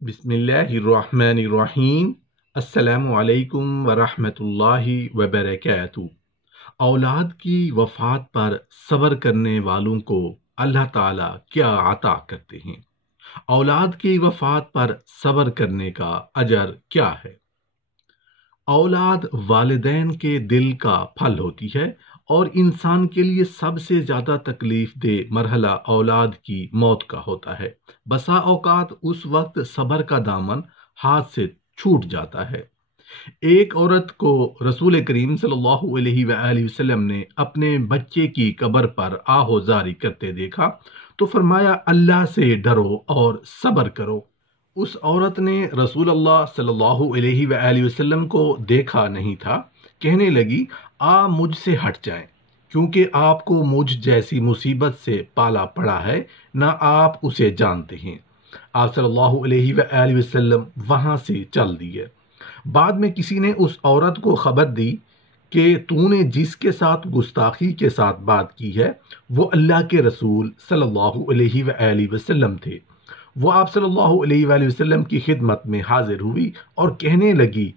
بسم اللہ الرحمن الرحیم۔ السلام علیکم ورحمۃ اللہ وبرکاتہ۔ اولاد کی وفات پر صبر کرنے والوں کو اللہ تعالیٰ کیا عطا کرتے ہیں؟ اولاد کی وفات پر صبر کرنے کا اجر کیا ہے؟ اولاد والدین کے دل کا پھل ہوتی ہے اور انسان کے لیے سب سے زیادہ تکلیف دہ مرحلہ اولاد کی موت کا ہوتا ہے۔ بسا اوقات اس وقت صبر کا دامن ہاتھ سے چھوٹ جاتا ہے۔ ایک عورت کو رسول کریم صلی اللہ علیہ وآلہ وسلم نے اپنے بچے کی قبر پر آہوزاری کرتے دیکھا تو فرمایا، اللہ سے ڈرو اور صبر کرو۔ اس عورت نے رسول اللہ صلی اللہ علیہ وآلہ وسلم کو دیکھا نہیں تھا، کہنے لگی، مجھ سے ہٹ جائیں، کیونکہ آپ کو مجھ جیسی مصیبت سے پالا پڑا ہے، نہ آپ اسے جانتے ہیں۔ آپ صلی اللہ علیہ وآلہ وسلم وہاں سے چل دیے۔ بعد میں کسی نے اس عورت کو خبر دی کہ تو نے جس کے ساتھ گستاخی کے ساتھ بات کی ہے وہ اللہ کے رسول صلی اللہ علیہ وآلہ وسلم تھے۔ وہ آپ صلی اللہ علیہ وآلہ وسلم کی خدمت میں حاضر ہوئی اور کہنے لگی،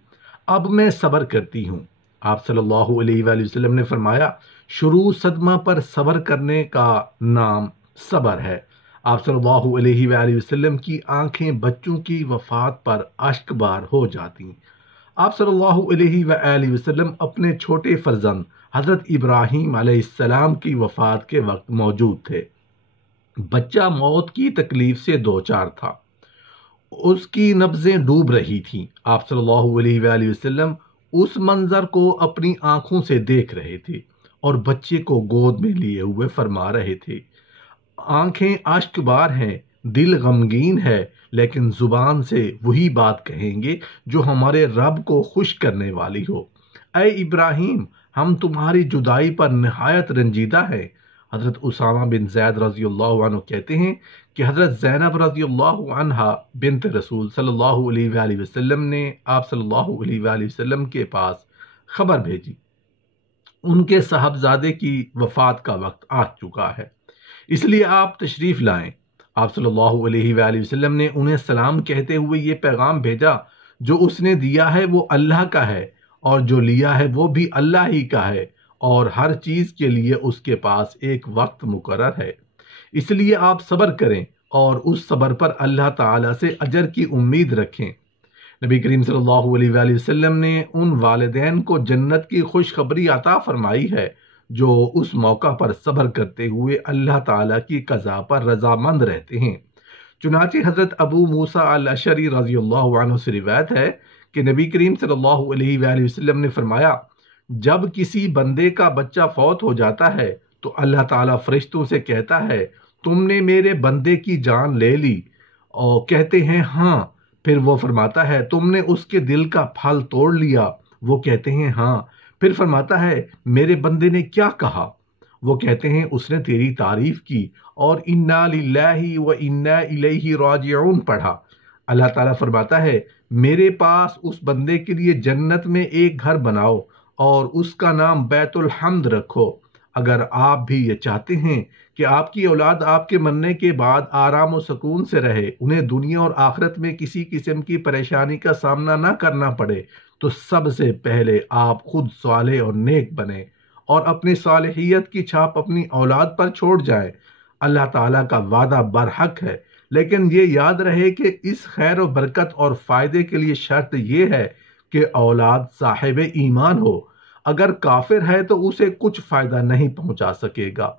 اب میں صبر کرتی ہوں۔ آپ صلی اللہ علیہ وآلہ وسلم نے فرمایا، شروع صدمہ پر صبر کرنے کا نام صبر ہے۔ آپ صلی اللہ علیہ وآلہ وسلم کی آنکھیں بچوں کی وفات پر اشک بار ہو جاتی۔ آپ صلی اللہ علیہ وآلہ وسلم اپنے چھوٹے فرزند حضرت ابراہیم علیہ السلام کی وفات کے وقت موجود تھے۔ بچہ موت کی تکلیف سے دوچار تھا، اس کی نبضیں ڈوب رہی تھیں۔ آپ صلی اللہ علیہ وآلہ وسلم اس منظر کو اپنی آنکھوں سے دیکھ رہے تھے اور بچے کو گود میں لیے ہوئے فرما رہے تھے، آنکھیں اشک بار ہیں، دل غمگین ہے، لیکن زبان سے وہی بات کہیں گے جو ہمارے رب کو خوش کرنے والی ہو۔ اے ابراہیم، ہم تمہاری جدائی پر نہایت رنجیدہ ہیں۔ حضرت اسامہ بن زید رضی اللہ عنہ کہتے ہیں کہ حضرت زینب رضی اللہ عنہا بنت رسول صلی اللہ علیہ وآلہ وسلم نے آپ صلی اللہ علیہ وآلہ وسلم کے پاس خبر بھیجی، ان کے صاحبزادے کی وفات کا وقت آ چکا ہے، اس لیے آپ تشریف لائیں۔ آپ صلی اللہ علیہ وآلہ وسلم نے انہیں سلام کہتے ہوئے یہ پیغام بھیجا، جو اس نے دیا ہے وہ اللہ کا ہے اور جو لیا ہے وہ بھی اللہ ہی کا ہے، اور ہر چیز کے لیے اس کے پاس ایک وقت مقرر ہے، اس لیے آپ صبر کریں اور اس صبر پر اللہ تعالیٰ سے اجر کی امید رکھیں۔ نبی کریم صلی اللہ علیہ وآلہ وسلم نے ان والدین کو جنت کی خوشخبری عطا فرمائی ہے جو اس موقع پر صبر کرتے ہوئے اللہ تعالیٰ کی قضا پر رضامند رہتے ہیں۔ چنانچہ حضرت ابو موسیٰ الاشعری رضی اللہ عنہ سے روایت ہے کہ نبی کریم صلی اللہ علیہ وآلہ وسلم نے فرمایا، جب کسی بندے کا بچہ فوت ہو جاتا ہے تو اللہ تعالیٰ فرشتوں سے کہتا ہے، تم نے میرے بندے کی جان لے لی، اور کہتے ہیں ہاں، پھر وہ فرماتا ہے، تم نے اس کے دل کا پھل توڑ لیا، وہ کہتے ہیں ہاں، پھر فرماتا ہے، میرے بندے نے کیا کہا؟ وہ کہتے ہیں، اس نے تیری تعریف کی اور انا للہ و انا الیہ راجعون پڑھا۔ اللہ تعالیٰ فرماتا ہے، میرے پاس اس بندے کے لیے جنت میں ایک گھر بناؤ اور اس کا نام بیت الحمد رکھو۔ اگر آپ بھی یہ چاہتے ہیں کہ آپ کی اولاد آپ کے مرنے کے بعد آرام و سکون سے رہے، انہیں دنیا اور آخرت میں کسی قسم کی پریشانی کا سامنا نہ کرنا پڑے، تو سب سے پہلے آپ خود صالح اور نیک بنیں اور اپنی صالحیت کی چھاپ اپنی اولاد پر چھوڑ جائیں۔ اللہ تعالیٰ کا وعدہ برحق ہے، لیکن یہ یاد رہے کہ اس خیر و برکت اور فائدے کے لیے شرط یہ ہے کہ اولاد صاحب ایمان ہو۔ اگر کافر ہے تو اسے کچھ فائدہ نہیں پہنچا سکے گا۔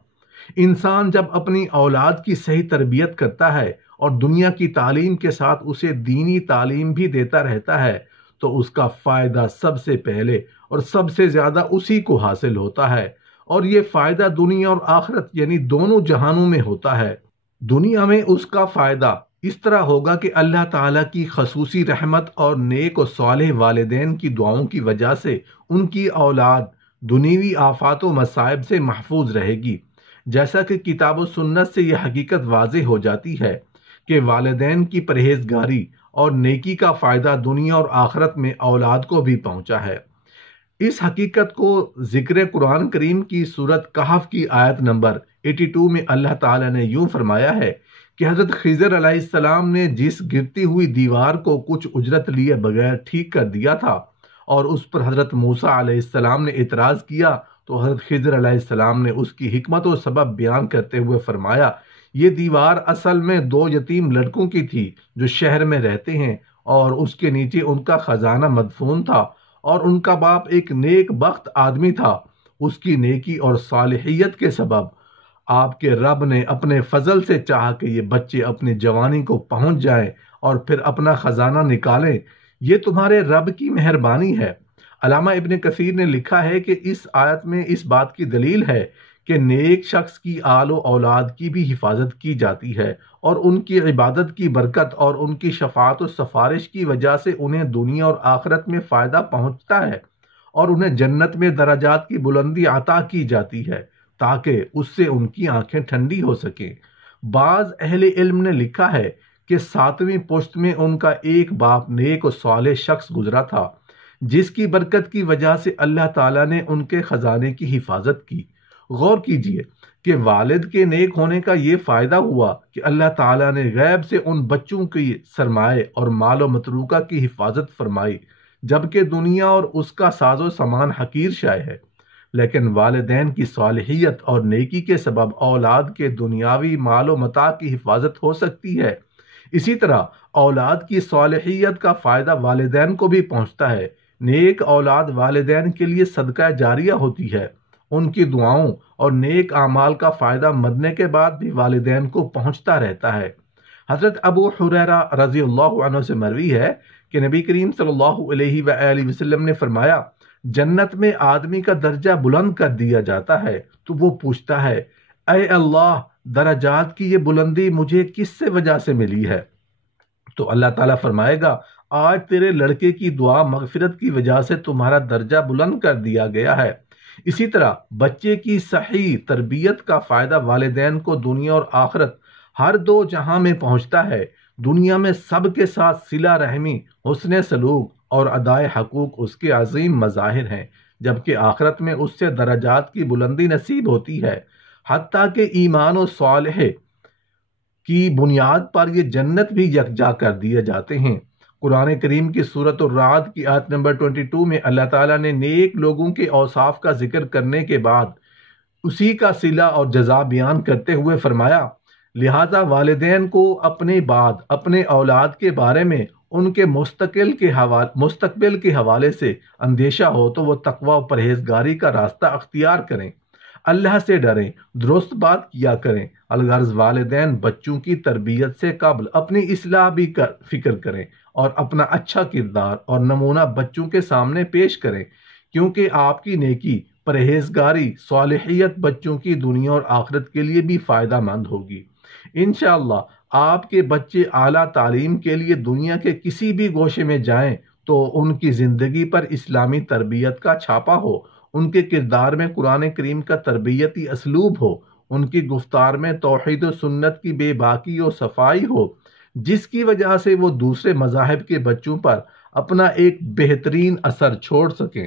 انسان جب اپنی اولاد کی صحیح تربیت کرتا ہے اور دنیا کی تعلیم کے ساتھ اسے دینی تعلیم بھی دیتا رہتا ہے تو اس کا فائدہ سب سے پہلے اور سب سے زیادہ اسی کو حاصل ہوتا ہے، اور یہ فائدہ دنیا اور آخرت یعنی دونوں جہانوں میں ہوتا ہے۔ دنیا میں اس کا فائدہ اس طرح ہوگا کہ اللہ تعالیٰ کی خصوصی رحمت اور نیک و صالح والدین کی دعاؤں کی وجہ سے ان کی اولاد دنیوی آفات و مصائب سے محفوظ رہے گی، جیسا کہ کتاب و سنت سے یہ حقیقت واضح ہو جاتی ہے کہ والدین کی پرہیزگاری اور نیکی کا فائدہ دنیا اور آخرت میں اولاد کو بھی پہنچا ہے۔ اس حقیقت کو ذکر قرآن کریم کی سورت کہف کی آیت نمبر 82 میں اللہ تعالیٰ نے یوں فرمایا ہے کہ حضرت خضر علیہ السلام نے جس گرتی ہوئی دیوار کو کچھ اجرت لیے بغیر ٹھیک کر دیا تھا اور اس پر حضرت موسیٰ علیہ السلام نے اعتراض کیا، تو حضرت خضر علیہ السلام نے اس کی حکمت و سبب بیان کرتے ہوئے فرمایا، یہ دیوار اصل میں 2 یتیم لڑکوں کی تھی جو شہر میں رہتے ہیں، اور اس کے نیچے ان کا خزانہ مدفون تھا، اور ان کا باپ ایک نیک بخت آدمی تھا۔ اس کی نیکی اور صالحیت کے سبب آپ کے رب نے اپنے فضل سے چاہا کہ یہ بچے اپنی جوانی کو پہنچ جائیں اور پھر اپنا خزانہ نکالیں۔ یہ تمہارے رب کی مہربانی ہے۔ علامہ ابن کثیر نے لکھا ہے کہ اس آیت میں اس بات کی دلیل ہے کہ نیک شخص کی آل و اولاد کی بھی حفاظت کی جاتی ہے، اور ان کی عبادت کی برکت اور ان کی شفاعت و سفارش کی وجہ سے انہیں دنیا اور آخرت میں فائدہ پہنچتا ہے، اور انہیں جنت میں درجات کی بلندی عطا کی جاتی ہے تاکہ اس سے ان کی آنکھیں ٹھنڈی ہو سکیں۔ بعض اہل علم نے لکھا ہے کہ 7ویں پشت میں ان کا ایک باپ نیک و صالح شخص گزرا تھا، جس کی برکت کی وجہ سے اللہ تعالیٰ نے ان کے خزانے کی حفاظت کی۔ غور کیجئے کہ والد کے نیک ہونے کا یہ فائدہ ہوا کہ اللہ تعالیٰ نے غیب سے ان بچوں کی سرمائے اور مال و متروکہ کی حفاظت فرمائی، جبکہ دنیا اور اس کا ساز و سامان حقیر شے ہے۔ لیکن والدین کی صالحیت اور نیکی کے سبب اولاد کے دنیاوی مال و متاع کی حفاظت ہو سکتی ہے۔ اسی طرح اولاد کی صالحیت کا فائدہ والدین کو بھی پہنچتا ہے۔ نیک اولاد والدین کے لیے صدقہ جاریہ ہوتی ہے۔ ان کی دعاؤں اور نیک اعمال کا فائدہ مرنے کے بعد بھی والدین کو پہنچتا رہتا ہے۔ حضرت ابو ہریرہ رضی اللہ عنہ سے مروی ہے کہ نبی کریم صلی اللہ علیہ وآلہ وسلم نے فرمایا، جنت میں آدمی کا درجہ بلند کر دیا جاتا ہے تو وہ پوچھتا ہے، اے اللہ، درجات کی یہ بلندی مجھے کس سے وجہ سے ملی ہے؟ تو اللہ تعالیٰ فرمائے گا، آج تیرے لڑکے کی دعا مغفرت کی وجہ سے تمہارا درجہ بلند کر دیا گیا ہے۔ اسی طرح بچے کی صحیح تربیت کا فائدہ والدین کو دنیا اور آخرت ہر 2 جہاں میں پہنچتا ہے۔ دنیا میں سب کے ساتھ صلہ رحمی، حسن سلوک اور ادائے حقوق اس کے عظیم مظاہر ہیں، جبکہ آخرت میں اس سے درجات کی بلندی نصیب ہوتی ہے، حتیٰ کہ ایمان و صالح کی بنیاد پر یہ جنت بھی یکجا کر دیے جاتے ہیں۔ قرآن کریم کی سورۃ الرعد کی آیت نمبر 22 میں اللہ تعالیٰ نے نیک لوگوں کے اوصاف کا ذکر کرنے کے بعد اسی کا صلہ اور جزا بیان کرتے ہوئے فرمایا، لہذا والدین کو اپنے بعد اپنے اولاد کے بارے میں ان کے مستقبل کے حوالے سے اندیشہ ہو تو وہ تقوی و پرہیزگاری کا راستہ اختیار کریں، اللہ سے ڈریں، درست بات کیا کریں۔ الغرض والدین بچوں کی تربیت سے قبل اپنی اصلاح بھی فکر کریں اور اپنا اچھا کردار اور نمونہ بچوں کے سامنے پیش کریں، کیونکہ آپ کی نیکی، پرہیزگاری، صالحیت بچوں کی دنیا اور آخرت کے لیے بھی فائدہ مند ہوگی۔ انشاءاللہ آپ کے بچے اعلیٰ تعلیم کے لیے دنیا کے کسی بھی گوشے میں جائیں تو ان کی زندگی پر اسلامی تربیت کا چھاپا ہو، ان کے کردار میں قرآن کریم کا تربیتی اسلوب ہو، ان کی گفتار میں توحید و سنت کی بے باکی و صفائی ہو، جس کی وجہ سے وہ دوسرے مذاہب کے بچوں پر اپنا ایک بہترین اثر چھوڑ سکیں۔